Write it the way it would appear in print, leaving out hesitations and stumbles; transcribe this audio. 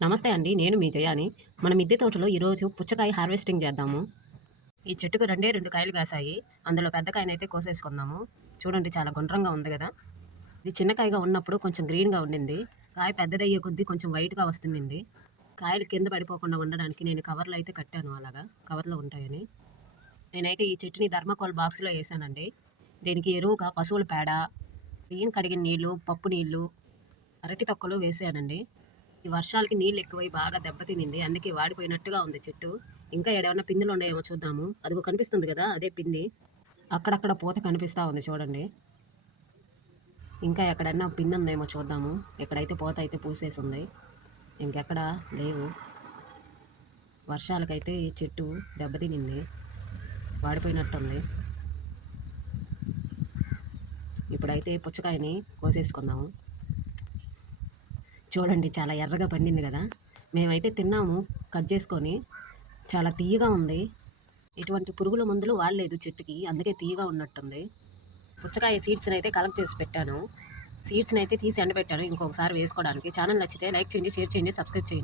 నమస్తే అండి. నేను మీ జయాని. మన మిద్దె తోటలో ఈరోజు పుచ్చకాయ హార్వెస్టింగ్ చేద్దాము. ఈ చెట్టుకు రెండే 2 కాయలు కాసాయి. అందులో పెద్ద కాయనైతే కోసేసుకుందాము. చూడండి చాలా గుండ్రంగా ఉంది గదా! ఇది చిన్న కాయగా ఉన్నప్పుడు కొంచెం గ్రీన్‌గా ఉండింది. కాయ పెద్దదయ్యే కొద్దీ కొంచెం వైట్‌గా వస్తుండింది. కాయలు కింద పడిపోకుండా ఉండడానికి నేను కవర్‌లో అయితే కట్టాను అలాగా. కవర్‌లో ఉంటాయని. నేనైతే ఈ చెట్టుని థర్మాకోల్ బాక్స్‌లో ఏసానండి. దీనికి ఎరువుగా పశువుల పేడ, బియ్యం కడిగిన నీళ్లు, పప్పు నీళ్లు, అరటి తొక్కలు వేసానండి. ఈ వర్షాలకి నీళ్ళు ఎక్కువై బాగా దెబ్బతినింది. అందుకే వాడిపోయినట్టుగా ఉంది చెట్టు. ఇంకా ఏడేమన్నా పిందెలు ఉన్నాయేమో చూద్దాము. అదిగో కనిపిస్తుంది గదా! అదే పింది. అక్కడక్కడ పూత కనిపిస్తా ఉంది చూడండి. ఇంకా ఎక్కడన్నా పిందుందేమో చూద్దాము. ఇక్కడైతే పూత అయితే పూసేసుంది. ఇంకెక్కడ లేవు. వర్షాలకైతే ఈ చెట్టు దెబ్బతినింది. వాడిపోయినట్టుంది. ఇప్పుడైతే పుచ్చకాయని కోసేసుకుందాము. చూడండి చాలా ఎర్రగా పండింది గదా! మేమైతే తిన్నాము కట్ చేసుకొని. చాలా తియ్యగా ఉంది. ఎటువంటి పురుగుల మందులు వాడలేదు చెట్టుకి. అందుకే తియ్యగా ఉన్నట్టుంది. పుచ్చకాయ సీడ్స్‌నైతే కలెక్ట్ చేసి పెట్టాను. సీడ్స్‌నైతే తీసి ఎండబెట్టాను ఇంకొకసారి వేసుకోవడానికి. ఛానల్ నచ్చితే లైక్ చేయండి, షేర్ చేయండి, సబ్స్క్రైబ్ చేయండి.